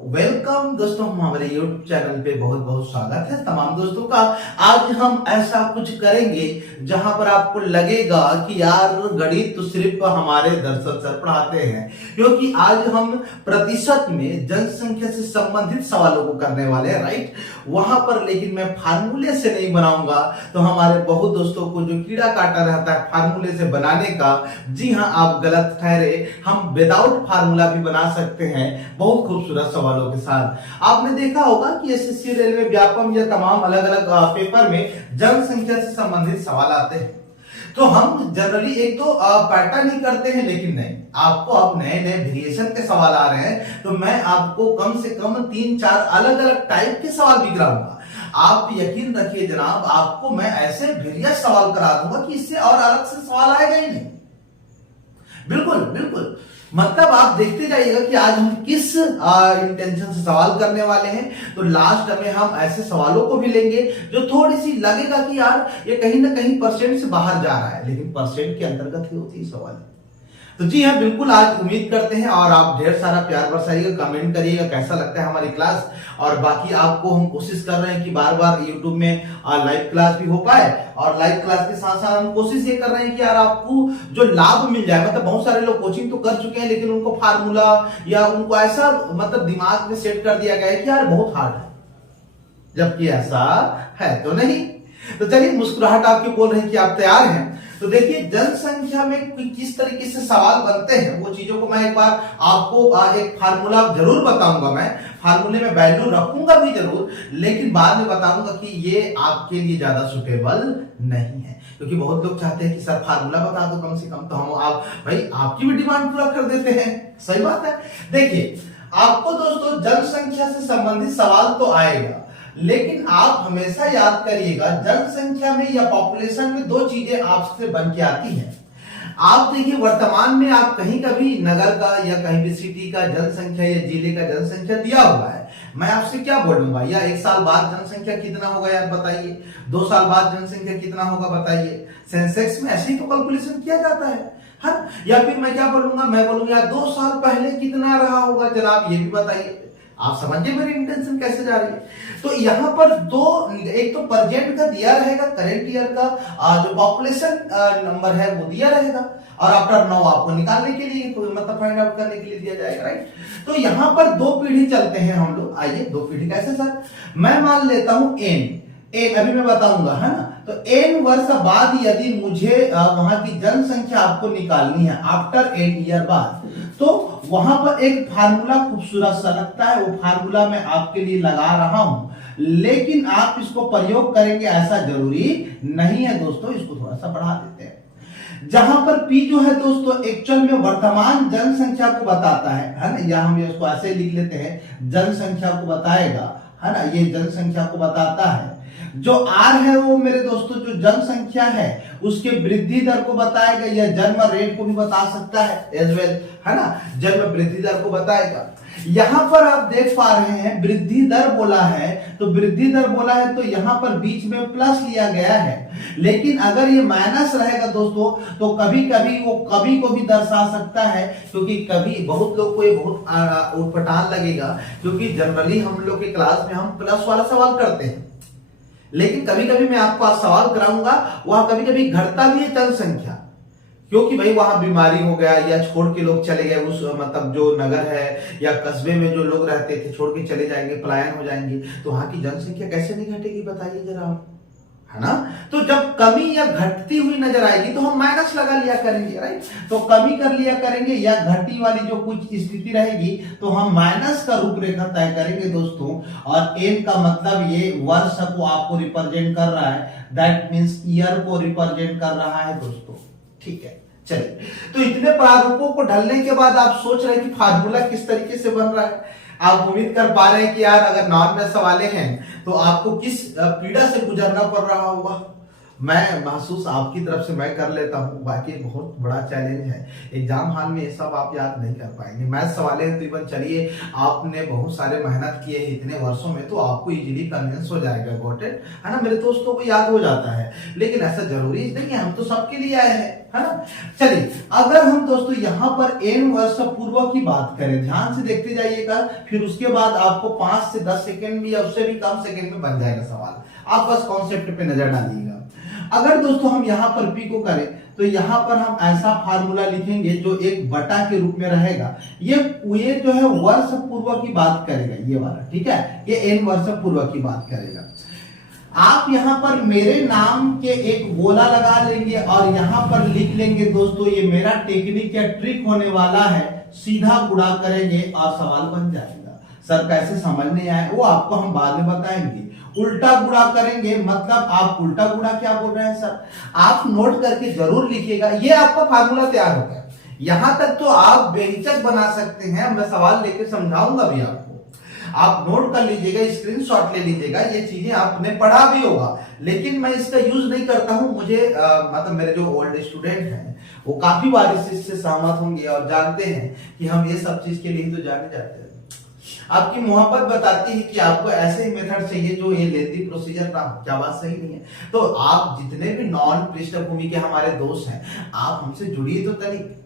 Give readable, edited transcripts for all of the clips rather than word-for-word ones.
Welcome दोस्तों, हमारे YouTube channel पे बहुत बहुत स्वागत है तमाम दोस्तों का। आज हम ऐसा कुछ करेंगे जहां पर आपको लगेगा कि यार गणित तो सिर्फ हमारे दर्शक सर पढ़ाते हैं, क्योंकि आज हम प्रतिशत में जनसंख्या से संबंधित सवालों को करने वाले हैं, राइट। वहां पर लेकिन मैं फार्मूले से नहीं बनाऊंगा, तो हमारे बहुत दोस्तों को जो कीड़ा काटा रहता है फार्मूले से बनाने का, जी हाँ आप गलत ठहरे। हम विदाउट फार्मूला भी बना सकते हैं बहुत खूबसूरत सवालों के साथ। आपने देखा होगा कि एसएससी, रेलवे, व्यापम या तमाम अलग अलग पेपर में जनसंख्या से संबंधित सवाल आते हैं। तो हम जनरली एक दो पैटर्न ही करते हैं, लेकिन नहीं, आपको अब नए नए वेरिएशन के सवाल आ रहे हैं, तो मैं आपको कम से कम 3-4 अलग अलग टाइप के सवाल भी कराऊंगा। आप यकीन रखिए जनाब, आपको मैं ऐसे वेरियस सवाल करा दूंगा कि इससे और अलग से सवाल आएगा ही नहीं। बिल्कुल बिल्कुल, मतलब आप देखते जाइएगा कि आज हम किस इंटेंशन से सवाल करने वाले हैं। तो लास्ट में हम ऐसे सवालों को भी लेंगे जो थोड़ी सी लगेगा कि यार ये कहीं ना कहीं परसेंट से बाहर जा रहा है, लेकिन परसेंट के अंतर्गत ही होती है सवाल। तो जी हाँ बिल्कुल, आज उम्मीद करते हैं और आप ढेर सारा प्यार बरसाइएगा, कमेंट करिएगा कैसा लगता है हमारी क्लास। और बाकी आपको हम कोशिश कर रहे हैं कि बार बार यूट्यूब में लाइव क्लास भी हो पाए, और लाइव क्लास के साथ साथ हम कोशिश ये कर रहे हैं कि यार आपको जो लाभ मिल जाए। मतलब बहुत सारे लोग कोचिंग तो कर चुके हैं, लेकिन उनको फार्मूला या उनको ऐसा मतलब दिमाग में सेट कर दिया गया है कि यार बहुत हार्ड है, जबकि ऐसा है तो नहीं। तो चलिए, मुस्कुराहट आपके बोल रहे हैं कि आप तैयार हैं। तो देखिए, जनसंख्या में किस तरीके से सवाल बनते हैं वो चीजों को मैं एक बार आपको एक फार्मूला जरूर बताऊंगा। मैं फार्मूले में वैल्यू रखूंगा भी जरूर, लेकिन बाद में बताऊंगा कि ये आपके लिए ज्यादा सुटेबल नहीं है, क्योंकि बहुत लोग चाहते हैं कि सर फार्मूला बता दो कम से कम, तो हम आप भाई आपकी भी डिमांड पूरा कर देते हैं। सही बात है। देखिए, आपको दोस्तों जनसंख्या से संबंधित सवाल तो आएगा, लेकिन आप हमेशा याद करिएगा जनसंख्या में या पॉपुलेशन में दो चीजें आपसे बन के आती हैं। आप देखिए, वर्तमान में आप कहीं का भी नगर का या कहीं भी सिटी का जनसंख्या या जिले का जनसंख्या दिया हुआ है, मैं आपसे क्या बोलूंगा, या 1 साल बाद जनसंख्या कितना होगा यार बताइए, 2 साल बाद जनसंख्या कितना होगा बताइए। सेंसेक्स में ऐसे ही तो कैलकुलेशन किया जाता है, हाँ। या फिर मैं क्या बोलूंगा, मैं बोलूंगा यार 2 साल पहले कितना रहा होगा जनाब, ये भी बताइए। आप समझिए मेरी इंटेंशन कैसे जा रही है। तो यहाँ पर दो, एक तो प्रेजेंट का दिया रहेगा, करेंट ईयर का जो पॉपुलेशन नंबर है वो दिया रहेगा, और आफ्टर 9 आपको निकालने के लिए मतलब फाइंड आउट करने के लिए दिया जाएगा, राइट। तो यहाँ पर 2 पीढ़ी चलते हैं हम लोग। आइए, 2 पीढ़ी कैसे सर, मैं मान लेता हूं n अभी मैं बताऊंगा, है ना। तो n वर्ष बाद यदि मुझे वहां की जनसंख्या आपको निकालनी है आफ्टर n ईयर बाद, तो वहां पर एक फार्मूला खूबसूरत सा लगता है, वो फार्मूला मैं आपके लिए लगा रहा हूं, लेकिन आप इसको प्रयोग करेंगे ऐसा जरूरी नहीं है दोस्तों। इसको थोड़ा सा बढ़ा देते हैं। जहां पर p जो है दोस्तों एक्चुअल में वर्तमान जनसंख्या को बताता है ना, या हम इसको ऐसे लिख लेते हैं, जनसंख्या को बताएगा, है ना, ये जनसंख्या को बताता है। जो r है वो मेरे दोस्तों जो जनसंख्या है उसके वृद्धि दर को बताएगा, या जन्म रेट को भी बता सकता है एज वेल, है ना, जन्म वृद्धि दर को बताएगा। यहां पर आप देख पा रहे हैं वृद्धि दर बोला है, तो वृद्धि दर बोला है तो यहां पर बीच में प्लस लिया गया है, लेकिन अगर ये माइनस रहेगा दोस्तों तो कभी कभी वो कभी को भी दर्शा सकता है, क्योंकि कभी बहुत लोग को ये बहुत उटपटांग लगेगा, क्योंकि जनरली हम लोग के क्लास में हम प्लस वाला सवाल करते हैं, लेकिन कभी कभी मैं आपको आज सवाल कराऊंगा वहां कभी कभी घटता भी है जनसंख्या, क्योंकि भाई वहां बीमारी हो गया या छोड़ के लोग चले गए, उस मतलब जो नगर है या कस्बे में जो लोग रहते थे छोड़ के चले जाएंगे, पलायन हो जाएंगे, तो वहां की जनसंख्या कैसे नहीं घटेगी बताइए जरा आप, है ना। तो जब कमी या घटती हुई नजर आएगी तो हम माइनस लगा लिया करेंगे, राइट। तो कमी कर लिया करेंगे, या घटी वाली जो कुछ स्थिति रहेगी तो हम माइनस का रूपरेखा तय करेंगे दोस्तों। और n का मतलब ये वर्ष को आपको रिप्रेजेंट कर रहा है, दैट मींस ईयर को रिप्रेजेंट कर रहा है दोस्तों, ठीक है। चलिए, तो इतने प्रारूपों को ढलने के बाद आप सोच रहे हैं कि फार्मूला किस तरीके से बन रहा है। आप उम्मीद कर पा रहे हैं कि यार अगर नॉर्मल सवाले हैं तो आपको किस पीड़ा से गुजरना पड़ रहा होगा। मैं महसूस आपकी तरफ से मैं कर लेता हूँ, बाकी बहुत बड़ा चैलेंज है। एग्जाम हॉल में ये सब आप याद नहीं कर पाएंगे। मैथ सवाल है तो इवन चलिए, आपने बहुत सारे मेहनत किए इतने वर्षों में, तो आपको इजीली कन्विंस हो जाएगा, गॉट इट, है ना। मेरे दोस्तों को याद हो जाता है, लेकिन ऐसा जरूरी नहीं है, हम तो सबके लिए आए हैं। है ना। चलिए अगर हम दोस्तों यहाँ पर n वर्ष पूर्व की बात करें, ध्यान से देखते जाइएगा, फिर उसके बाद आपको 5 से 10 सेकंड भी या उससे भी कम सेकंड में बन जाएगा सवाल। आप बस कॉन्सेप्ट पे नजर डालिएगा। अगर दोस्तों हम यहाँ पर p को करें तो यहाँ पर हम ऐसा फार्मूला लिखेंगे जो एक बटा के रूप में रहेगा। ये जो है वर्ष पूर्व की बात करेगा, ये वाला, ठीक है, ये n वर्ष पूर्व की बात करेगा। आप यहाँ पर मेरे नाम के एक गोला लगा लेंगे और यहाँ पर लिख लेंगे दोस्तों ये मेरा टेक्निक या ट्रिक होने वाला है, सीधा गुणा करेंगे और सवाल बन जाएगा। सर कैसे समझ नहीं आए वो आपको हम बाद में बताएंगे। उल्टा गुणा करेंगे, मतलब आप उल्टा गुणा क्या बोल रहे हैं सर, आप नोट करके जरूर लिखिएगा। ये आपका फार्मूला तैयार हो गया। यहां तक तो आप बेहिचक बना सकते हैं, मैं सवाल लेके समझाऊंगा भी आपको, आप नोट कर लीजिएगा, स्क्रीनशॉट ले लीजिएगा। ये चीजें आपने पढ़ा भी होगा, लेकिन मैं इसका यूज नहीं करता हूं। मुझे मतलब मेरे जो ओल्ड स्टूडेंट हैं वो काफी बार इससे सहमत होंगे और जानते हैं कि हम ये सब चीज के लिए तो जाने जाते हैं। आपकी मोहब्बत बताती है कि आपको ऐसे ही मेथड चाहिए जो ये लेंथी प्रोसीजर ना हो। क्या बात सही नहीं है? तो आप जितने भी नॉन पृष्ठभूमि के हमारे दोस्त हैं, आप हमसे जुड़िए तो तनिक,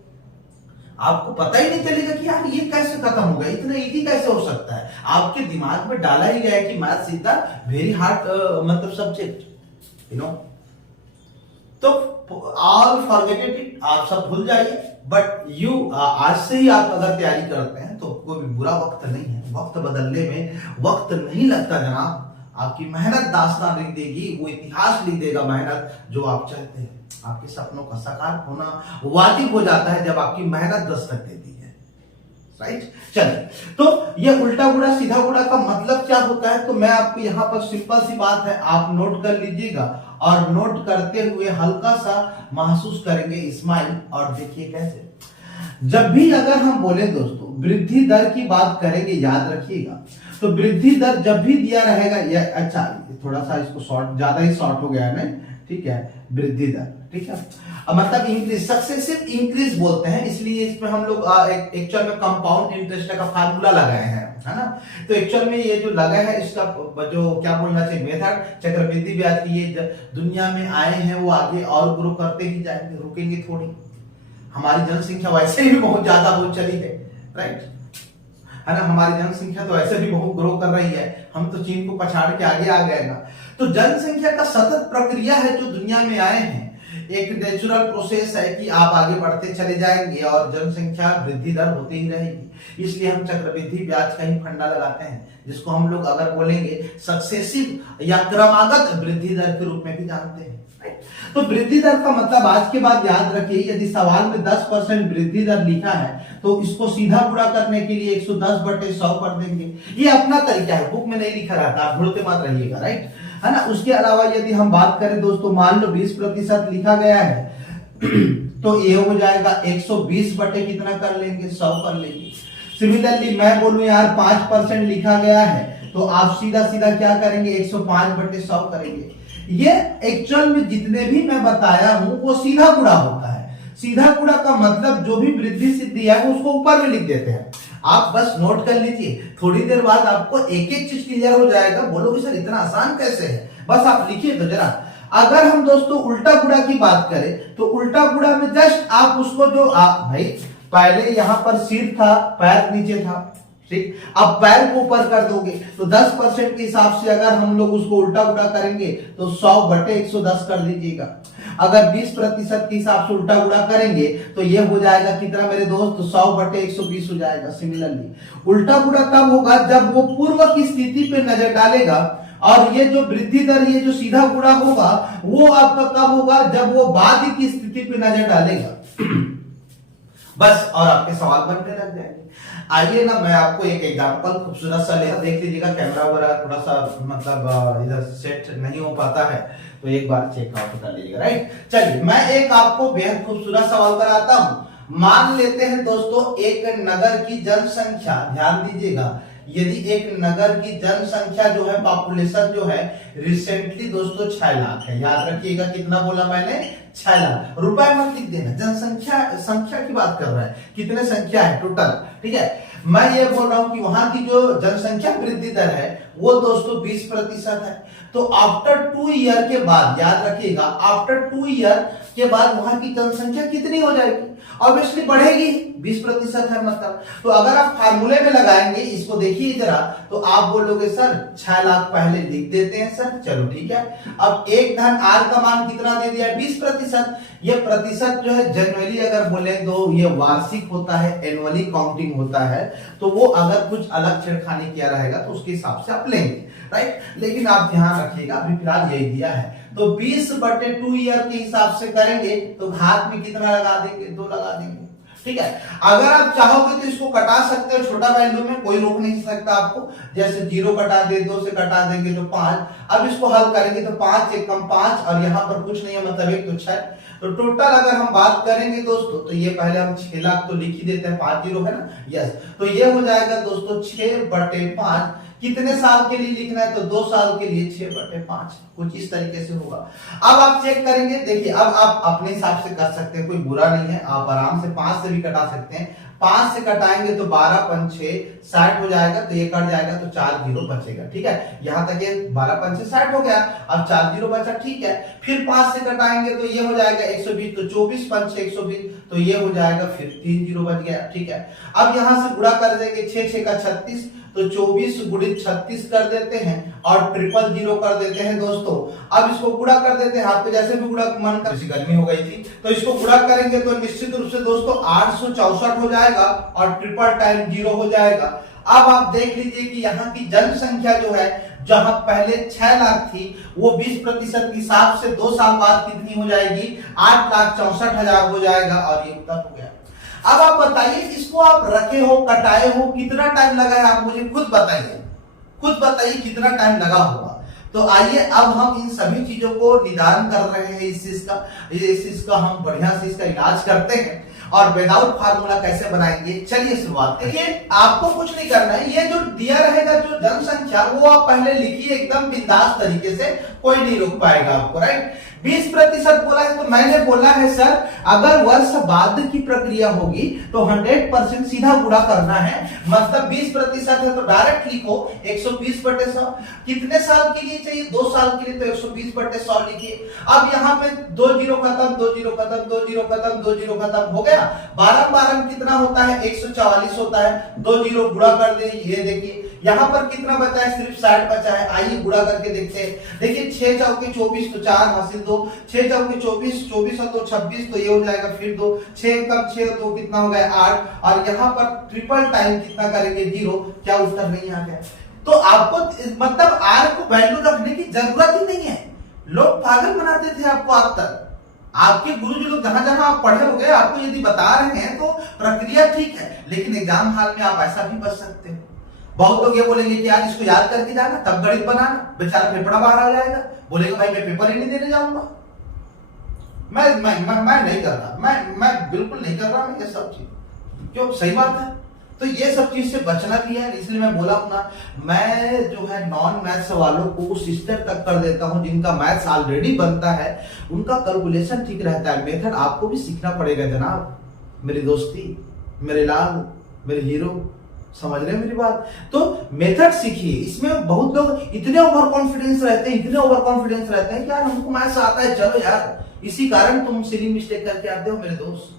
आपको पता ही नहीं चलेगा कि यार ये कैसे खत्म हो गया, इतना इजी कैसे हो सकता है। आपके दिमाग में डाला ही गया है कि मैथ सीधा वेरी हार्ड मतलब सब्जेक्ट, यू नो। तो ऑल फॉरगेट इट, आप सब भूल जाइए। बट यू आज से ही आप अगर तैयारी करते हैं तो कोई बुरा वक्त नहीं है। वक्त बदलने में वक्त नहीं लगता जनाब। आपकी मेहनत दास्तान लिख देगी, वो इतिहास लिख देगा मेहनत जो आप चाहते हैं। आपके सपनों का साकार होना वाजिब हो जाता है जब आपकी मेहनत दस्तक देती है, राइट। चलिए, तो ये उल्टा गुणा सीधा गुणा का मतलब क्या होता है, तो मैं आपको यहाँ पर सिंपल सी बात है, आप नोट कर लीजिएगा और नोट करते हुए हल्का सा महसूस करेंगे स्माइल। और देखिए कैसे, जब भी अगर हम बोले दोस्तों वृद्धि दर की बात करेंगे, याद रखिएगा, तो वृद्धि दर जब भी दिया रहेगा, या अच्छा थोड़ा सा इसको शॉर्ट, ज्यादा ही शॉर्ट हो गया है, ठीक है, वृद्धि दर, ठीक है, मतलब इंक्रीज, सक्सेसिव इंक्रीज बोलते हैं, इसलिए इसमें हम लोग एक्चुअल में कंपाउंड इंटरेस्ट का फार्मूला लगाए हैं, है ना। तो एक्चुअल में ये जो लगा है इसका जो क्या बोलना चाहिए मेथड, चक्रवृद्धि ब्याज की ये दुनिया में आए हैं, वो आगे और ग्रो करते ही जाएंगे, रुकेंगे थोड़ी। हमारी जनसंख्या वैसे भी बहुत ज्यादा हो चली है, राइट, है ना। हमारी जनसंख्या तो ऐसे भी बहुत ग्रो कर रही है, हम तो चीन को पछाड़ के आगे आ गए ना। तो जनसंख्या का सतत प्रक्रिया है जो दुनिया में आए हैं, एक नेचुरल प्रोसेस है कि आप आगे बढ़ते चले जाएंगे और जनसंख्या वृद्धि दर होती ही रहेगी। इसलिए हम चक्रवृद्धि ब्याज का ही फंडा लगाते हैं, जिसको हम लोग अगर बोलेंगे सक्सेसिव या क्रमागत वृद्धि दर के रूप में भी जानते हैं। तो वृद्धि दर का मतलब आज के बाद याद रखिए, यदि सवाल में 10% वृद्धि दर लिखा है तो इसको सीधा गुणा करने के लिए 110/100 कर देंगे। ये अपना तरीका है, बुक में नहीं लिखा रहता, आप ढूंढते मत रहिएगा, राइट, है ना। उसके अलावा यदि हम बात करें दोस्तों, मान लो 20% लिखा गया है तो ये हो जाएगा 120 बटे कितना कर लेंगे, 100 कर लेंगे। सिमिलरली मैं बोलूं यार 5% लिखा गया है तो आप सीधा सीधा क्या करेंगे, 105/100 करेंगे। ये एक्चुअल में जितने भी मैं बताया हूं वो सीधा गुणा होता है। सीधा गुणा का मतलब जो भी वृद्धि सिद्धि है उसको ऊपर में लिख देते हैं। आप बस नोट कर लीजिए, थोड़ी देर बाद आपको एक एक चीज क्लियर हो जाएगा। बोलोगे सर इतना आसान कैसे है, बस आप लिखिए तो जरा। अगर हम दोस्तों उल्टा गुणा की बात करें तो उल्टा गुणा में जस्ट आप उसको जो भाई पहले यहां पर सिर था, पैर नीचे था, ठीक, अब पैर को ऊपर कर दोगे तो 10% के हिसाब से अगर हम लोग उसको उल्टा गुणा करेंगे तो 100/110 कर दीजिएगा। अगर 20% के हिसाब से उल्टा गुणा करेंगे तो ये हो जाएगा कितना मेरे दोस्त, 100/120 हो जाएगा। सिमिलरली उल्टा गुणा तब होगा जब वो पूर्व की स्थिति पे नजर डालेगा, और ये जो वृद्धि दर, ये जो सीधा गुणा होगा वो आपका कब होगा, जब वो बाद की स्थिति पे नजर डालेगा। बस, और आपके सवाल बनने लग जाएंगे। आइए ना, मैं आपको एक एग्जांपल खूबसूरत सा लेकर देख लीजिएगा। कैमरा वगैरह थोड़ा सा मतलब इधर सेट नहीं हो पाता है तो एक बार चेक आउट कर लीजिएगा, राइट। चलिए मैं एक आपको बेहद खूबसूरत सवाल कराता हूं। मान लेते हैं दोस्तों एक नगर की जनसंख्या, ध्यान दीजिएगा, यदि एक नगर की जनसंख्या जो है, पॉपुलेशन जो है रिसेंटली दोस्तों 6 लाख है। याद रखिएगा कितना बोला मैंने, 6 लाख। रुपए मत लिख देना, जनसंख्या संख्या की बात कर रहा है, कितने संख्या है टोटल, ठीक है। मैं ये बोल रहा हूं कि वहां की जो जनसंख्या वृद्धि दर है वो दोस्तों 20% है। तो आफ्टर 2 ईयर के बाद, याद रखिएगा, आफ्टर 2 ईयर के बाद वहां की जनसंख्या कितनी हो जाएगी? ऑब्वियसली बढ़ेगी, 20% है मतलब। तो अगर आप फार्मूले में लगाएंगे इसको, देखिए जरा, तो आप बोलोगे सर 6 लाख पहले लिख देते हैं सर, चलो ठीक है। अब 1 धन आर का मान कितना दे दिया? 20%। ये प्रतिशत जो है जनरली अगर बोले तो ये वार्षिक होता है, एनुअली काउंटिंग होता है, तो वो अगर कुछ अलग छेड़खानी किया रहेगा तो उसके हिसाब से आप लेंगे, राइट। लेकिन आप ध्यान रखिएगा अभी फिलहाल यही दिया है। तो 20/2 ईयर के हिसाब से करेंगे तो घात में कितना लगा देंगे? 2 लगा देंगे, ठीक है। अगर आप चाहोगे तो इसको कटा सकते हो छोटा वैल्यू में, कोई रोक नहीं सकता आपको। जैसे 0 कटा दे, 2 से कटा देंगे तो 5। अब इसको हल करेंगे तो 5 एक कम 5 और यहाँ पर कुछ नहीं है, मतलब 1 तो 6। तो टोटल अगर हम बात करेंगे दोस्तों, तो ये पहले हम 6 लाख तो लिख ही देते हैं, 5 0 है ना, यस। तो ये हो जाएगा दोस्तों 6/5। कितने साल के लिए लिखना है? तो 2 साल के लिए 6/5, कुछ इस तरीके से होगा। अब आप चेक करेंगे, देखिए अब आप अपने हिसाब से कर सकते हैं, कोई बुरा नहीं है, आप आराम से 5 से भी कटा सकते हैं। 5 से कटाएंगे तो 12 5 6 60 हो जाएगा, तो ये कट जाएगा तो 4 0 बचेगा, ठीक है। यहां तक ये 12 5 से 60 हो गया, अब 4 0 बचा, ठीक है। फिर 5 से कटाएंगे तो ये हो जाएगा 120, तो 24 5 6 120, तो ये हो जाएगा, फिर 3 0 बच गया, ठीक है। अब यहां से गुणा कर देंगे, 6 6 का 36, तो 24 गुणित 36 कर देते हैं और 000 कर देते हैं दोस्तों। अब इसको गुणा कर देते हैं, आपको जैसे भी गुणा मन कर, गर्मी हो गई थी तो इसको गुणा करेंगे तो निश्चित रूप से दोस्तों 864 हो जाएगा और 000 हो जाएगा। अब आप देख लीजिए कि यहाँ की जनसंख्या जो है, जहां पहले 6 लाख थी, वो 20% के हिसाब से 2 साल बाद कितनी हो जाएगी? 8,64,000 हो जाएगा, और ये उत्तर हो गया। अब आप बताइए, इसको आप रखे हो, कटाए हो, कितना टाइम लगा है? आप मुझे खुद बताइए, खुद बताइए कितना टाइम लगा होगा। तो आइए अब हम इन सभी चीजों को निदान कर रहे हैं, इस चीज का हम बढ़िया से इसका इलाज करते हैं और विदाउट फार्मूला कैसे बनाएंगे। चलिए शुरुआत। देखिए आपको कुछ नहीं करना है, ये जो दिया रहेगा जो जनसंख्या, वो आप पहले लिखिए एकदम बिंदास तरीके से, कोई नहीं रोक पाएगा आपको, राइट। 20% बोला है, तो मैंने बोला है सर अगर वर्ष बाद की प्रक्रिया होगी तो 100% सीधा गुणा करना है, मतलब 20% है तो डायरेक्ट लिखो 120/100। कितने साल के लिए चाहिए? 2 साल के लिए, तो 120/100 लिखिए। अब यहाँ पे 2 0 खत्म, 2 0 खत्म, 2 0 खत्म, 2 0 खत्म, हो गया। 12 12 कितना होता है? 144 होता है। 2 0 गुणा कर दे, ये देखिए यहाँ पर कितना बचा है? सिर्फ 60 बचा है। आइए गुणा करके देखते हैं। देखिए 6 चौके 24, तो 4 हासिल 2, 6 चौके 24, 24 और 2 26, तो ये हो जाएगा फिर 2, 6 कम 6 2 कितना हो गया? 8, और यहाँ पर ट्रिपल टाइम कितना करेंगे? 0। क्या उत्तर नहीं आ गया? तो आपको मतलब आर को वैल्यू रखने की जरूरत ही नहीं है। लोग पागल बनाते थे आपको आज तक। आपके गुरुजी लोग जहां जहां आप पढ़े हो गए, आपको यदि बता रहे हैं तो प्रक्रिया ठीक है, लेकिन एग्जाम हॉल में आप ऐसा भी बच सकते हो। बहुत लोग ये बोलेंगे कि यार इसको याद करके जाना, तब गणित बनाना, बेचारा फेफड़ा बाहर आ जाएगा, बोलेगा भाई मैं पेपर ही नहीं देने जाऊंगा। मैं नहीं कर रहा, मैं बिल्कुल नहीं कर रहा मैं ये सब चीज, क्यों? सही बात है। तो ये सब चीज से बचना भी है, इसलिए मैं बोला हूं ना, मैं जो है नॉन मैथ्स वालों को उस स्टेप तक कर देता हूं जिनका मैथ्स ऑलरेडी बनता है, उनका कैलकुलेशन ठीक रहता है। मेथड आपको भी सीखना पड़ेगा जनाब, मेरी दोस्ती, मेरे लाल, मेरे हीरो, समझ रहे हैं मेरी बात? तो मेथड सीखिए। इसमें बहुत लोग इतने ओवर कॉन्फिडेंस रहते हैं, इतने ओवर कॉन्फिडेंस रहते हैं कि यार हमको मैथ्स आता है, चलो यार, इसी कारण तुम सिली मिस्टेक करके आते हो मेरे दोस्त।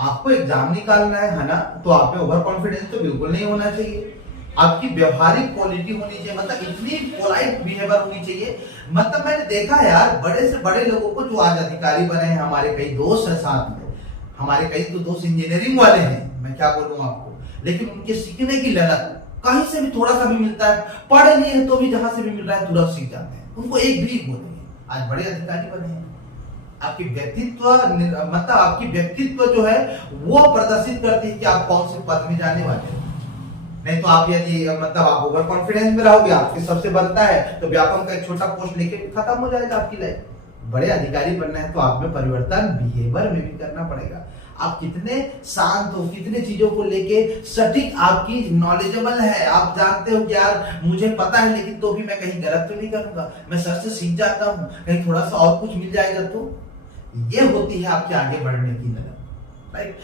आपको एग्जाम निकालना है ना, तो आप में ओवर कॉन्फिडेंस तो बिल्कुल नहीं होना चाहिए। आपकी व्यवहारिक क्वालिटी होनी चाहिए, मतलब इतनी पोलाइट बिहेवियर होनी चाहिए। मतलब मैंने देखा है यार, बड़े से बड़े लोगों को जो आज अधिकारी बने हैं, हमारे कई दोस्त हैं साथ में, हमारे कई तो दोस्त इंजीनियरिंग वाले हैं, मैं क्या बोलूं आपको, लेकिन उनके सीखने की ललक कहीं से भी थोड़ा सा भी मिलता है, पढ़े नहीं है तो भी जहां से भी मिल रहा है तुरंत सीख जाते हैं। उनको एक भी बोलेंगे, आज बड़े अधिकारी बने हैं। आपकी व्यक्तित्व, मतलब आपकी व्यक्तित्व जो है वो प्रदर्शित करती है कि आप कौन से पद में जाने वाले हो। नहीं तो आप यदि मतलब आप ओवर कॉन्फिडेंस में रहोगे, आपके सबसे बनता है तो व्यापम का एक छोटा पोस्ट लेके खत्म हो जाएगा आपकी लाइफ। बड़े अधिकारी बनना है तो आप में परिवर्तन बिहेवियर में भी करना पड़ेगा। आप कितने शांत हो, कितने चीजों को लेके सटीक आपकी नॉलेजेबल है, आप जानते हो कि यार मुझे पता है लेकिन तो भी मैं कहीं गलत तो नहीं करूंगा, मैं सर से सीख जाता हूं, कहीं थोड़ा सा और कुछ मिल जाएगा तो। ये होती है आपके आगे बढ़ने की लगन। राइट।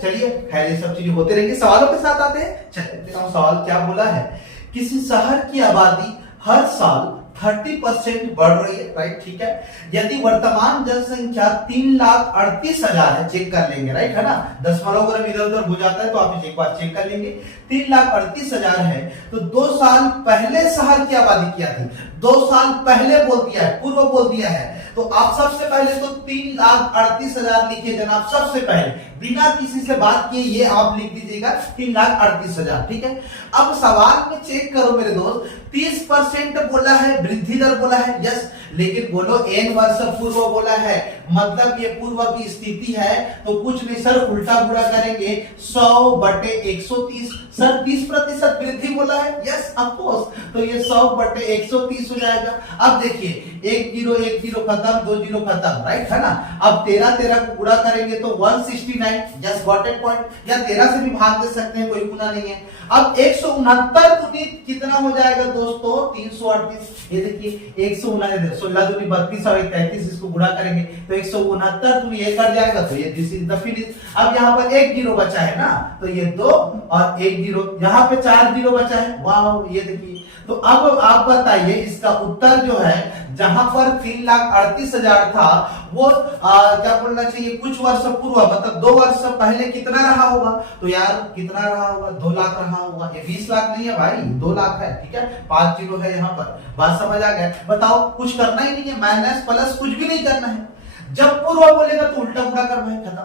चलिए खैर ये सब चीजें होते रहेंगे, सवालों के साथ आते हैं। चलिए सवाल क्या बोला है, किसी शहर की आबादी हर साल 30% बढ़ रही है, राइट, ठीक है। यदि वर्तमान जनसंख्या 3,38,000 है, चेक कर लेंगे, राइट, है ना, दशमलव अगर इधर उधर हो जाता है तो आप एक बार चेक कर लेंगे। 3,38,000 है तो 2 साल पहले शहर की आबादी क्या थी, 2 साल पहले बोल दिया है, पूर्व बोल दिया है, तो आप सबसे पहले तो 3,38,000 लिखिए जनाब, सबसे पहले बिना किसी से बात किए ये आप लिख दीजिएगा 3,38,000, ठीक है। अब सवाल में चेक करो मेरे दोस्त, 30% बोला है, वृद्धि दर बोला है, यस, लेकिन बोलो n वर्ष पूर्व बोला है, मतलब ये पूर्व की स्थिति है, तो कुछ नहीं सर, उल्टा गुणा करेंगे 100/130, सर 30% वृद्धि बोला है, यस ऑफ कोर्स, तो ये 100/130 हो जाएगा। अब देखिए 1 0 1 0 खत्म, 2 0 खत्म, राइट, है ना। अब 13 को गुणा करेंगे तो 169, जस्ट गॉट इट पॉइंट, या 13 से भी भाग दे सकते हैं, कोई गुना नहीं है। अब 169 दूनी कितना हो जाएगा दोस्तों, 338, ये देखिए 169, 16 दूनी 32 और 33, इसको गुणा करेंगे तो 169 दूनी ये कर जाएगा, तो ये दिस इज द फिनिश। अब यहाँ पर 1 0 बचा है ना, तो ये 2 और 1 0, यहाँ पे 4 0 बचा है, वाह, ये देखिए। तो अब आप बताइए इसका उत्तर जो है, जहां पर 3,38,000 था वो क्या बोलना चाहिए, कुछ वर्ष पूर्व, मतलब 2 वर्ष पहले कितना रहा होगा, तो यार कितना रहा होगा, 2 लाख रहा होगा। ये 20 लाख नहीं है भाई, 2 लाख है, ठीक है, 5 0 है यहाँ पर, बात समझ आ गया। बताओ, कुछ करना ही नहीं है, माइनस प्लस कुछ भी नहीं करना है, जब पूर्व बोलेगा तो उल्टा गुणा करना है, खत्म।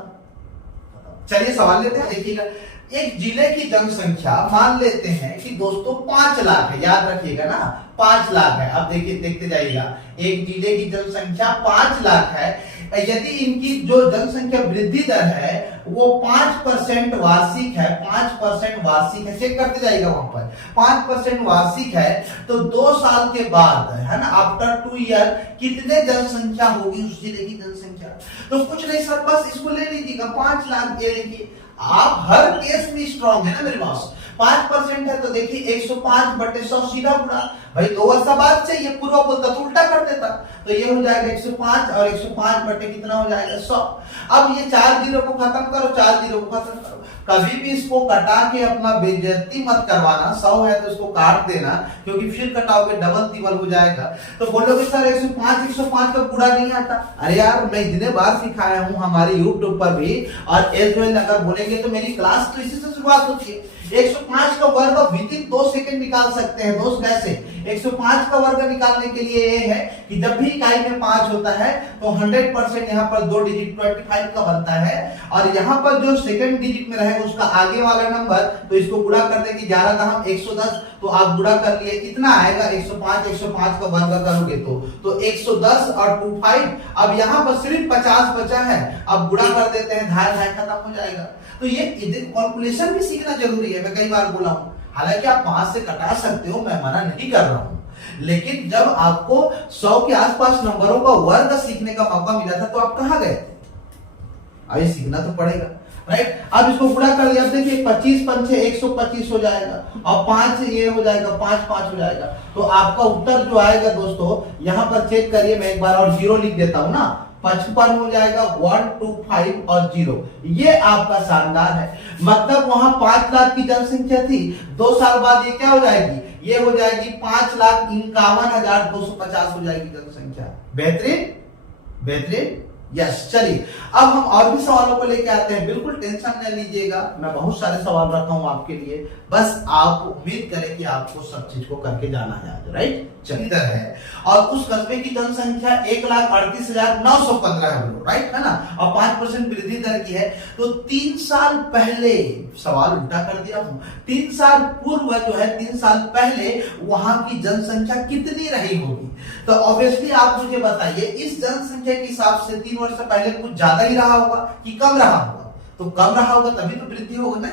चलिए सवाल लेते हैं, देखिएगा। एक जिले की जनसंख्या मान लेते हैं कि दोस्तों 5 लाख है, याद रखिएगा ना, 5 लाख है। अब देखिए, देखते जाइएगा, एक जिले की जनसंख्या 5 लाख है, यदि इनकी जो जनसंख्या वृद्धि दर है वो 5% वार्षिक है, 5% वार्षिक है, चेक करते जाइएगा वहां पर, 5% वार्षिक है, तो 2 साल के बाद, है ना, आफ्टर 2 ईयर कितने जनसंख्या होगी उस जिले की जनसंख्या। तो कुछ नहीं सर, बस इसको ले लीजिएगा, 5 लाख ये लीजिए। आप हर केस में स्ट्रॉन्ग है ना मेरे पास, 5% है तो देखिए 105/100 सीधा गुणा, भाई 2 वर्ष बाद चाहिए, पूर्व बोलता तो उल्टा कर देता, तो ये हो जाएगा 105 और 105 बटे कितना हो जाएगा 100। अब ये 4 0 को खत्म करो, 4 0 को खत्म करो, कभी भी इसको कटा के अपना बेइज्जती मत करवाना, 100 है तो इसको काट देना, क्योंकि फिर कटाओगे डबल तिबल हो जाएगा। तो बोलोगे सर 105 का गुणा नहीं आता, अरे यार मैं इतने बार सिखाया हूं हमारे यूट्यूब पर भी, और एज वेल अगर बोलेंगे तो मेरी क्लास तो इसी से शुरुआत होती है। 105 का वर्ग विद इन 2 सेकंड निकाल सकते हैं दोस्त, कैसे, 105 का वर्ग निकालने के लिए ये है कि जब भी इकाई में 5 होता है तो 100% यहाँ पर 2 डिजिट 25 का बनता है, और यहाँ पर जो सेकंड डिजिट में रहेगा उसका आगे वाला नंबर, तो इसको गुणा कर देंगे 11 का हम 110, तो आप गुणा कर लिए, कितना आएगा 105 का वर्ग करोगे तो 110 और 25, अब यहाँ पर सिर्फ 50 बचा है, अब गुणा कर देते हैं, ढाई खत्म हो जाएगा। तो ये कैलकुलेशन भी सीखना जरूरी है, मैं कई बार बोला हूं, हालांकि आप 5 से कटा सकते हो, मैं मना नहीं कर रहा हूं, लेकिन जब आपको 100 के आसपास नंबरों का वर्ग सीखने का मौका मिला था तो आप कहां गए, अभी सीखना तो पड़ेगा, राइट। अब इसको गुणा कर दिया, देखिए 25 पंचे 125 हो जाएगा, और 5 ये हो जाएगा, 5 हो जाएगा, तो आपका उत्तर जो आएगा दोस्तों, यहां पर चेक करिए, मैं एक बार और 0 लिख देता हूं ना, 55 हो जाएगा, 125 और 0, ये आपका शानदार है। मतलब वहां 5 लाख की जनसंख्या थी, 2 साल बाद ये क्या हो जाएगी, ये हो जाएगी 5,51,250 हो जाएगी जनसंख्या। बेहतरीन बेहतरीन, यस। चलिए अब हम और भी सवालों को लेके आते हैं, बिल्कुल टेंशन न लीजिएगा, मैं बहुत सारे सवाल रखा हूं आपके लिए, बस आप उम्मीद करें कि आपको सब चीज को करके जाना है आज, राइट। चलिए है, और उस कस्बे की जनसंख्या 1,38,915 है, राइट, है ना, और 5% वृद्धि दर की है, तो 3 साल पहले, सवाल उल्टा कर दिया हूं, 3 साल पूर्व जो है, 3 साल पहले वहां की जनसंख्या कितनी रही होगी। तो ऑब्वियसली आप मुझे बताइए, इस जनसंख्या के हिसाब से 3 वर्ष पहले कुछ ज्यादा ही रहा होगा कि कम रहा होगा, तो कम रहा होगा तभी तो वृद्धि होगा ना,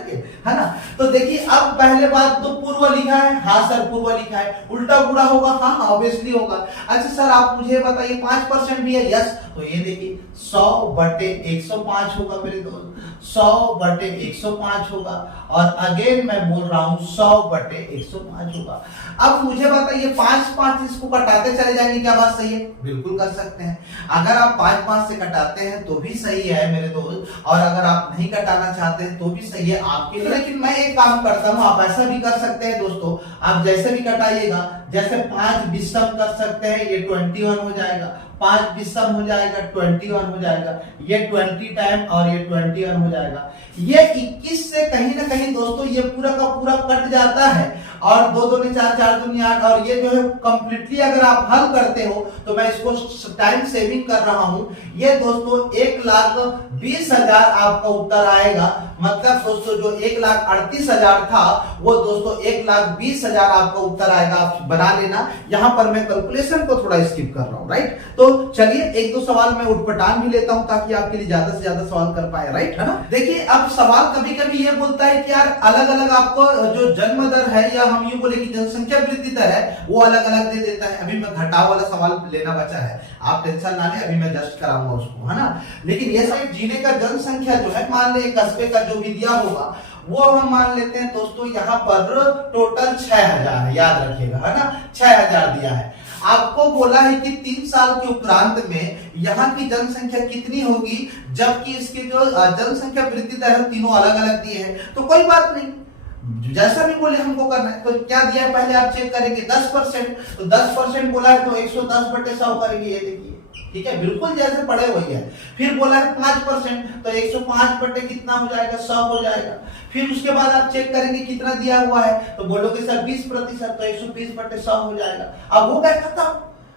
है ना। तो देखिए अब पहले बात तो पूर्व लिखा है, हाँ सर पूर्व लिखा है, उल्टा गुणा होगा, हाँ ऑब्वियसली होगा। अच्छा सर आप मुझे बताइए 5% भी है, यस, तो ये देखिए 100/105 होगा मेरे दोस्त, 100/105 होगा, और अगेन मैं बोल रहा हूं 100/105 होगा। अब मुझे बताइए 5-5 इसको कटाते चले जाएंगे, क्या बात सही है? बिल्कुल कर सकते हैं। अगर आप 5-5 से कटाते हैं तो भी सही है मेरे दोस्त, और अगर आप नहीं कटाना चाहते हैं तो भी सही है आपके लिए। लेकिन मैं एक काम करता हूं, आप ऐसा भी कर सकते हैं दोस्तों, आप जैसे भी कटाइएगा, जैसे 5 विषम कर सकते हैं, ये 21 हो जाएगा, 5 विषम हो जाएगा 21 हो जाएगा, ये 20 टाइम और ये 21 हो जाएगा। ये 21 से कहीं ना कहीं दोस्तों ये पूरा का पूरा कट जाता है, और 2 2 4 4 2 8, और ये जो है कंप्लीटली अगर आप हल करते हो तो मैं इसको टाइम सेविंग कर रहा हूं। ये दोस्तों 1,20,000 आपका उत्तर आएगा। मतलब दोस्तों जो 1,38,000 था वो दोस्तों 1,20,000 आपका उत्तर आएगा। आप बना लेना, यहां पर मैं कैलकुलेशन को थोड़ा स्किप कर रहा हूं, राइट। तो चलिए 1-2 सवाल मैं उठपटांग भी लेता हूं ताकि आपके लिए ज्यादा से ज्यादा सवाल कर पाए, राइट, है ना। देखिए अब सवाल कभी कभी ये बोलता है कि यार अलग अलग आपको जो जन्म दर है, या हम यूं बोले कि जनसंख्या वृद्धि दर है, वो अलग अलग दे देता है। अभी मैं घटाव वाला सवाल लेना बचा है, आप टेंशन ना लें, अभी मैं जस्ट कराऊंगा उसको, है ना। लेकिन ये साइड जीने का जनसंख्या जो है, मान ले कस्बे का जो भी दिया होगा वो हम मान लेते हैं दोस्तों, यहाँ पर टोटल 6,000 है, याद रखिएगा, है ना, 6,000 दिया है। आपको बोला है कि 3 साल के उपरांत में यहाँ की जनसंख्या कितनी होगी, जबकि इसके जो जनसंख्या वृद्धि दर है तीनों अलग अलग दिए हैं। तो कोई बात नहीं, जैसा भी बोले हमको करना है। तो क्या दिया है पहले आप चेक करेंगे, 10%, तो 10% बोला है तो 110/100 करेंगे, ये देखिए, ठीक है, बिल्कुल जैसे पढ़े वही है। फिर बोला है 5%, तो 105 कितना हो जाएगा, 100 हो जाएगा। फिर उसके बाद आप चेक करेंगे कितना दिया हुआ है, तो बोलोगे सर 20%, तो 120/100 हो जाएगा। अब हो गया खत्म।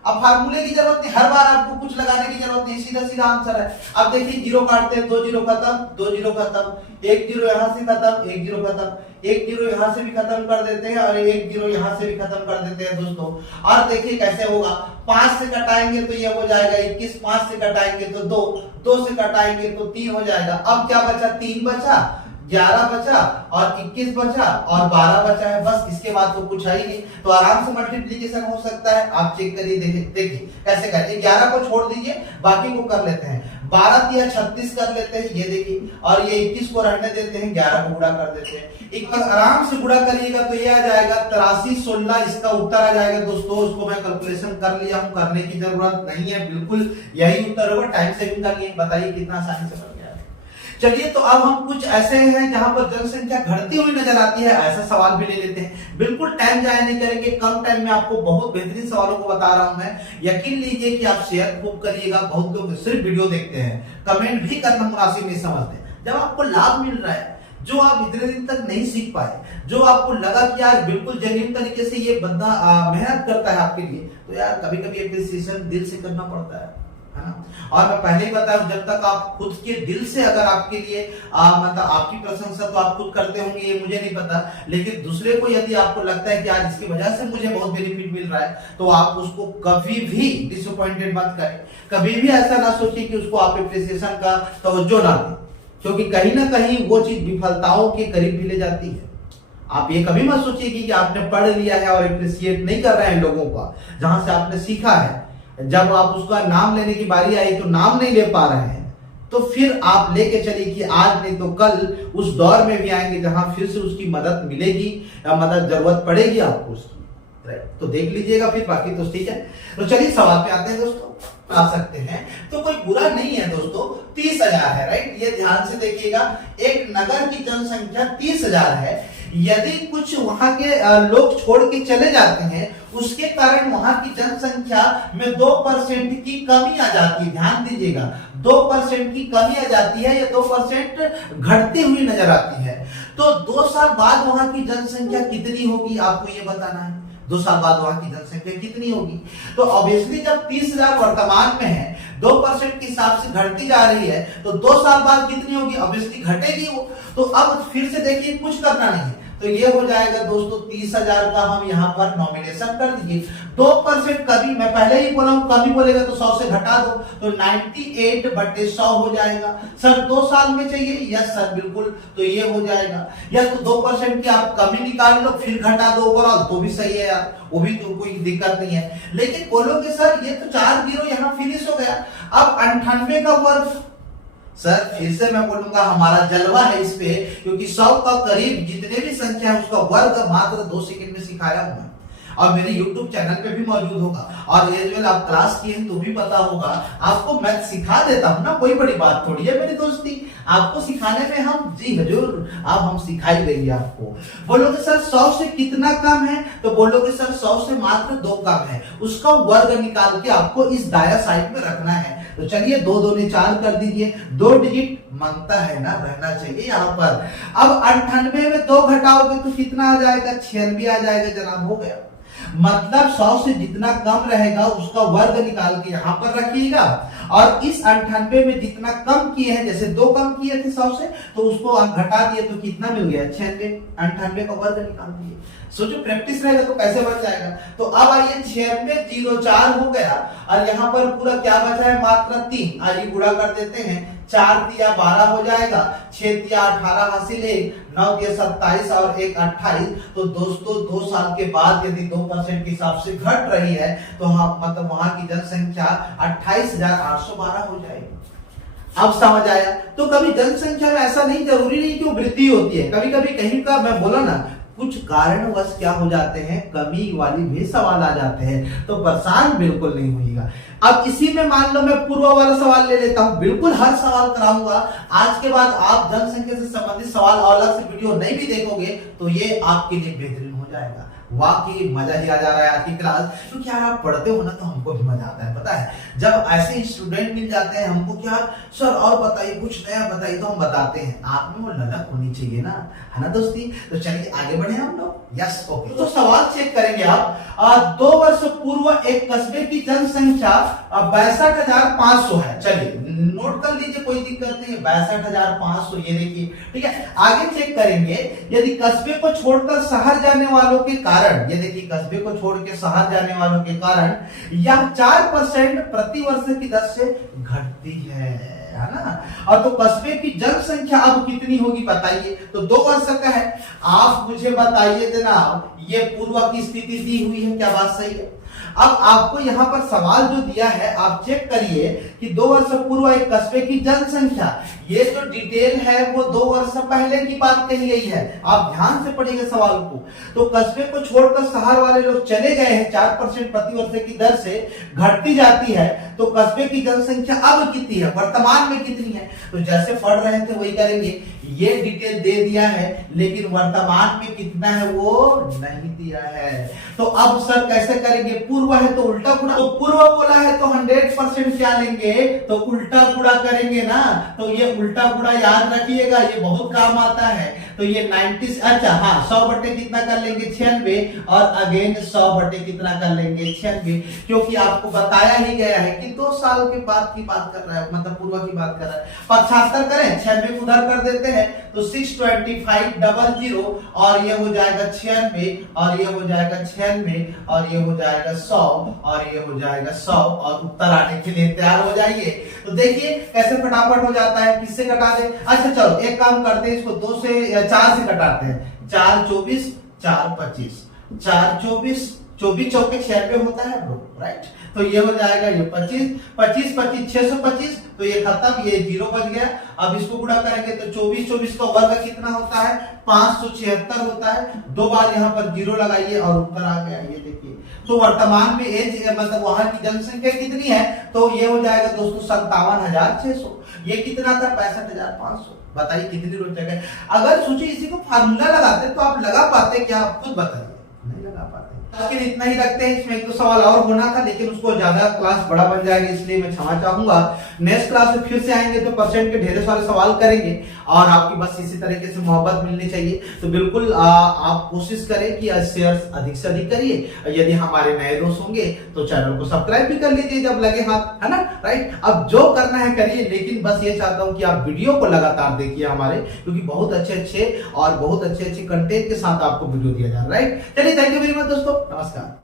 अब फार्मूले की जरूरत नहीं, हर बार आपको कुछ लगाने की जरूरत नहीं, सीधा सीधा आंसर है। अब देखिए जीरो काटते हैं, 2 जीरो खत्म, 2 जीरो खत्म, 1 जीरो यहां से खत्म, 1 जीरो खत्म, 1 जीरो यहां से भी खत्म कर देते हैं, और 1 जीरो यहां से भी खत्म कर देते हैं दोस्तों। और देखिए कैसे होगा, 5 से कटाएंगे तो ये हो जाएगा 21, 5 से कटाएंगे तो 2, 2 से कटाएंगे तो 3 हो जाएगा। अब क्या बचा, 3 बचा, 11 बचा, और 21 बचा, और 12 बचा है, बस। इसके बाद तो कुछ है ही नहीं, तो आराम से मल्टीप्लीकेशन हो सकता है। आप चेक करिए, देखिए कैसे करें। 11 को छोड़ दीजिए, बाकी को कर लेते हैं। 12 या 36 कर लेते हैं, ये देखिए, और ये 21 को रहने देते हैं, 11 को गुणा कर देते हैं। एक बार आराम से गुणा करिएगा तो ये आ जाएगा 8316, इसका उत्तर आ जाएगा दोस्तों। उसको मैं कैलकुलेशन कर लिया हूं, करने की जरूरत नहीं है, बिल्कुल यही उत्तर होगा। टाइम सेविंग कर लिए, बताइए कितना आसानी से बन गया। चलिए तो अब हम कुछ ऐसे हैं जहां पर जनसंख्या घटती हुई नजर आती है, ऐसा सवाल भी ले लेते हैं। बिल्कुल टाइम जाया नहीं करेंगे, कम टाइम में आपको बहुत बेहतरीन सवालों को बता रहा हूं मैं। यकीन लीजिए कि आप शेयर खूब करिएगा। बहुत लोग सिर्फ वीडियो देखते हैं, कमेंट भी करना मुनासिब नहीं समझते। जब आपको लाभ मिल रहा है, जो आप इतने दिन तक नहीं सीख पाए, जो आपको लगा कि यार बिल्कुल जेन्युइन तरीके से ये बंदा मेहनत करता है आपके लिए, तो यार कभी कभी एप्रिसिएशन दिल से करना पड़ता है ना। और मैं पहले ही बताया, जब तक आप खुद के दिल से अगर आपके लिए मतलब आपकी प्रशंसा तो आप खुद करते होंगे, ये मुझे नहीं पता, लेकिन दूसरे को यदि आपको लगता है कि यार इसकी वजह से मुझे बहुत बेनिफिट मिल रहा है, तो आप उसको कभी भी डिसअपॉइंटेड मत करें। कभी भी ऐसा ना सोचिए कि उसको आप एप्रिसिएशन का तवज्जो ना दें, क्योंकि कहीं ना कहीं वो चीज विफलताओं के करीब भी ले जाती है। आप ये कभी मत सोचिए कि आपने पढ़ लिया है और एप्रिसिएट नहीं कर रहे हैं लोगों का, जहां से आपने सीखा है। जब आप उसका नाम लेने की बारी आई तो नाम नहीं ले पा रहे हैं, तो फिर आप लेके चलिए कि आज नहीं तो कल उस दौर में भी आएंगे जहां फिर से उसकी मदद मिलेगी या मदद जरूरत पड़ेगी आपको उसकी, राइट। तो देख लीजिएगा फिर, बाकी तो ठीक है। तो चलिए सवाल पे आते हैं दोस्तों, आ सकते हैं तो कोई बुरा नहीं है दोस्तों। 30,000 है, राइट। ये ध्यान से देखिएगा, एक नगर की जनसंख्या 30,000 है। यदि कुछ वहां के लोग छोड़ के चले जाते हैं, उसके कारण वहां की जनसंख्या में 2% की कमी आ जाती है। ध्यान दीजिएगा, 2% की कमी आ जाती है, या 2% घटती हुई नजर आती है। तो 2 साल बाद वहां की जनसंख्या कितनी होगी, आपको ये बताना है। 2 साल बाद वहां की जनसंख्या कितनी होगी? तो ऑब्वियसली जब 30,000 वर्तमान में है, 2% के हिसाब से घटती जा रही है, तो 2 साल बाद कितनी होगी? ऑब्वियसली घटेगी वो। तो अब फिर से देखिए, कुछ करना नहीं है, तो ये हो जाएगा दोस्तों 30,000 का हम यहाँ पर नॉमिनेशन कर दीजिए। 2% कभी, मैं पहले ही बोला हूं, कभी बोलेगा तो 100 से घटा दो, तो 98/100 हो जाएगा। सर 2 साल में चाहिए? यस सर, बिल्कुल, तो ये हो जाएगा। या तो 2% की आप कमी निकाल लो, फिर घटा दो ओवरऑल, तो भी सही है यार, वो भी तो कोई दिक्कत नहीं है। लेकिन बोलोगे सर ये तो 4 जीरो यहाँ फिनिश हो गया, अब 98 का वर्ग सर फिर से मैं बोलूंगा हमारा जलवा है इस पे, क्योंकि 100 का करीब जितने भी संख्या है उसका वर्ग मात्र 2 सेकंड में सिखाया हूं मैं, और मेरे YouTube चैनल पे भी मौजूद होगा, और एज वेल आप क्लास किए हैं तो भी पता होगा। आपको मैथ सिखा देता हूं ना, कोई बड़ी बात थोड़ी है मेरी दोस्ती, आपको सिखाने में हम जी हजूर अब हम सिखाई देंगे आपको। बोलोगे सर 100 से कितना कम है, तो बोलोगे सर 100 से मात्र 2 कम है, उसका वर्ग निकाल के आपको इस दायरा साइड में रखना है। तो चलिए 2 2 ने 4 कर दीजिए, 2 डिजिट मांगता है ना, रहना चाहिए यहाँ पर। अब 98 में 2 घटाओगे तो कितना आ जाएगा, 96 आ जाएगा जनाब, हो गया। मतलब 100 से जितना कम रहेगा उसका वर्ग निकाल के यहाँ पर रखिएगा, और इस 98 में जितना कम किए हैं, जैसे 2 कम किए थे 100 से, तो उसको आप घटा दिए तो कितना मिल गया, 96। 98 का वर्ग निकाल दिए। सोचो प्रैक्टिस रहेगा तो कैसे बच जाएगा। तो अब आइए 9604 हो गया, और यहाँ पर पूरा क्या बचा है, मात्र 3। आइए गुणा कर देते हैं, 4 तिया 12 हो जाएगा, 6 तिया 18 हासिल है, 9 तिया 27 और 1 28। तो दोस्तों 2 साल के बाद यदि 2% के हिसाब से घट रही है तो हाँ मतलब वहां की जनसंख्या 28,812 हो जाएगी। अब समझ आया। तो कभी जनसंख्या में ऐसा नहीं, जरूरी नहीं कि वो वृद्धि होती है, कभी कभी कहीं का मैं बोला ना कुछ कारणवश क्या हो जाते हैं, कमी वाली भी सवाल आ जाते हैं, तो परेशान बिल्कुल नहीं होइएगा। अब इसी में मान लो मैं पूर्व वाला सवाल ले लेता हूं, बिल्कुल हर सवाल कराऊंगा। आज के बाद आप जनसंख्या से संबंधित सवाल और अलग से वीडियो नहीं भी देखोगे तो ये आपके लिए बेहतरीन हो जाएगा। वाकई मजा ही आ जा रहा है आज की क्लास, क्योंकि यार आप पढ़ते हो ना तो हमको भी मजा आता है। पता है जब ऐसे स्टूडेंट मिल जाते हैं हमको, क्या सर और बताइए, कुछ नया बताइए, तो हम बताते हैं। आप में वो ललक होनी चाहिए ना, है ना दोस्ती। तो चलिए आगे बढ़े हम लोग। Yes okay. तो सवाल चेक करेंगे आप। 2 वर्ष पूर्व एक कस्बे की जनसंख्या 62,500 है। चलिए नोट कर लीजिए, कोई दिक्कत नहीं है, 62,500 ये देखिए, ठीक है। आगे चेक करेंगे, यदि कस्बे को छोड़कर शहर जाने वालों के कारण, ये देखिए कस्बे को छोड़ के शहर जाने वालों के कारण यह 4% प्रति वर्ष की दर से घटती है ना। और तो कस्बे की जनसंख्या अब कितनी होगी बताइए। तो 2 वर्ष का है, आप मुझे बताइए जनाब, ये पूर्व की स्थिति दी हुई है, क्या बात सही है। अब आपको यहाँ पर सवाल जो दिया है आप चेक करिए कि 2 वर्ष पूर्व एक कस्बे की जनसंख्या, ये जो डिटेल है वो 2 वर्ष पहले की बात कही गई है, आप ध्यान से पढ़िएगा सवाल को। तो कस्बे को छोड़कर शहर वाले लोग चले गए हैं, 4% प्रति वर्ष की दर से घटती जाती है। तो कस्बे की जनसंख्या अब कितनी है, वर्तमान में कितनी है। तो जैसे पढ़ रहे थे वही करेंगे, ये डिटेल दे दिया है लेकिन वर्तमान में कितना है वो नहीं दिया है। तो अब सर कैसे करेंगे, पूर्व है तो उल्टा गुणा, तो पूर्व बोला है तो 100% क्या लेंगे, तो उल्टा गुणा करेंगे ना। तो ये उल्टा गुणा याद रखिएगा, ये बहुत काम आता है। तो ये 90, अच्छा हाँ 100 बटे कितना कर लेंगे 96, और अगेन 100 बटे कितना कर लेंगे 96, क्योंकि आपको बताया ही गया है कि 2 साल के बाद की बात कर रहा है, मतलब पूर्व की बात कर रहा है। 75 करें, 96 उधर कर देते हैं तो 62500, और ये हो जाएगा 96, और ये हो जाएगा 96, और ये हो जाएगा 100, और ये हो जाएगा 100, और उत्तर आने के लिए तैयार हो जाइए। तो देखिए कैसे फटाफट हो जाता है, किससे कटा दे। अच्छा चलो एक काम करते हैं, इसको 2 से 4 से कटाते हैं। 4 24 4 25, 4 24 24 चौके 96 होता है ब्रो, राइट। तो ये हो जाएगा ये 25 25 25 625, तो ये खत्म, ये 0 बच गया। अब इसको गुणा करेंगे तो 24 24 का वर्ग कितना होता है 576 होता है। 2 बार यहाँ पर 0 लगाइए और उत्तर आ गया, ये देखिए। तो वर्तमान में एज मतलब वहां की जनसंख्या कितनी है, तो ये हो जाएगा दोस्तों 57,600। ये कितना था 65,500। बताइए कितनी रोचक है। अगर सोचिए इसी को फार्मूला लगाते तो आप लगा पाते क्या, आप खुद बताइए, नहीं लगा पाते। आज के लिए इतना ही रखते हैं, इसमें 1-2 सवाल और होना था लेकिन उसको ज्यादा क्लास बड़ा बन जाएगा, इसलिए मैं क्षमा चाहूंगा। नेक्स्ट क्लास में फिर से आएंगे तो परसेंट के ढेर सारे सवाल करेंगे, और आपकी बस इसी तरीके से मोहब्बत मिलनी चाहिए। तो बिल्कुल आप कोशिश करें कि शेयर अधिक से अधिक करिए। यदि हमारे नए दोस्त होंगे तो चैनल को सब्सक्राइब भी कर लीजिए जब लगे हाथ, है ना, राइट। अब जो करना है करिए, लेकिन बस ये चाहता हूं कि आप वीडियो को लगातार देखिए हमारे, क्योंकि बहुत अच्छे और बहुत अच्छे कंटेंट के साथ आपको वीडियो दिया जा रहा है, राइट। चलिए थैंक यू वेरी मच दोस्तों, नमस्कार।